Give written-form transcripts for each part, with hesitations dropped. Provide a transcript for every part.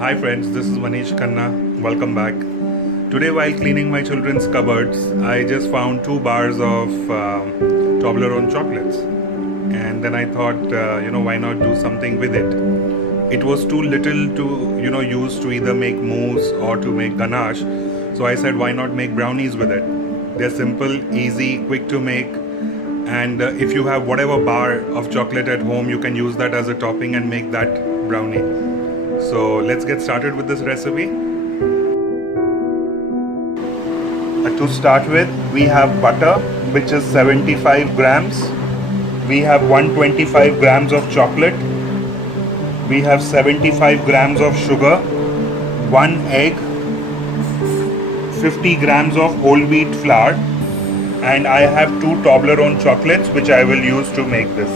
Hi friends, this is Manish, Khanna. Welcome back. Today while cleaning my children's cupboards, I just found 2 bars of Toblerone chocolates. And then I thought, why not do something with it? It was too little to, use to either make mousse or to make ganache. So I said, why not make brownies with it? They're simple, easy, quick to make. And if you have whatever bar of chocolate at home, you can use that as a topping and make that brownie. So let's get started with this recipe. To start with, we have butter, which is 75 grams. We have 125 grams of chocolate. We have 75 grams of sugar, 1 egg, 50 grams of whole wheat flour, and I have 2 Toblerone chocolates which I will use to make this.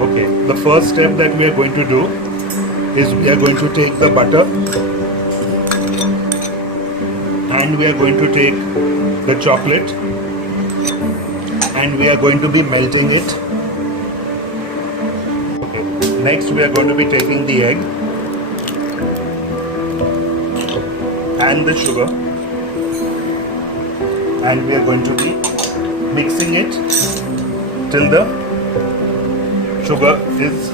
Okay, the first step that we are going to do is we are going to take the butter and we are going to take the chocolate and we are going to be melting it. Okay. Next we are going to be taking the egg and the sugar and we are going to be mixing it till the sugar is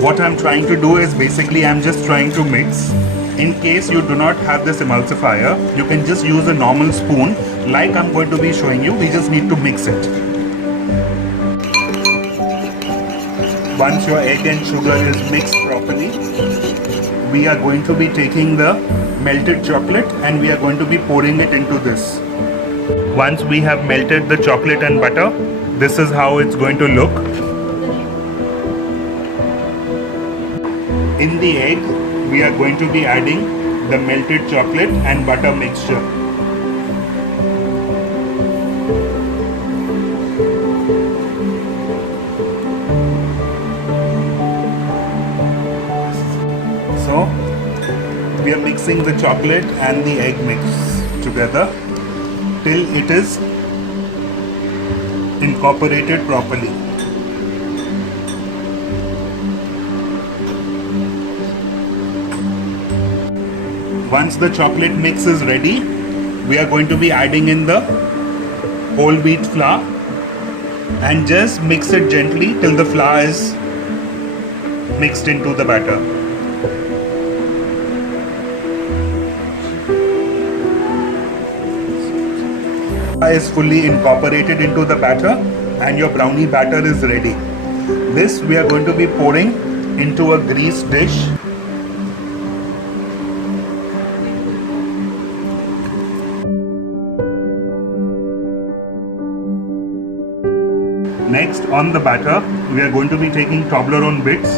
what I'm trying to do is basically I'm just trying to mix. In case you do not have this emulsifier, you can just use a normal spoon like I'm going to be showing you. We just need to mix it. Once your egg and sugar is mixed properly, we are going to be taking the melted chocolate and we are going to be pouring it into this. Once we have melted the chocolate and butter, this is how it's going to look. In the egg, we are going to be adding the melted chocolate and butter mixture. So, we are mixing the chocolate and the egg mix together till it is incorporated properly. Once the chocolate mix is ready, we are going to be adding in the whole wheat flour and just mix it gently till the flour is mixed into the batter. Is fully incorporated into the batter and your brownie batter is ready. This we are going to be pouring into a greased dish. Next, on the batter, we are going to be taking Toblerone bits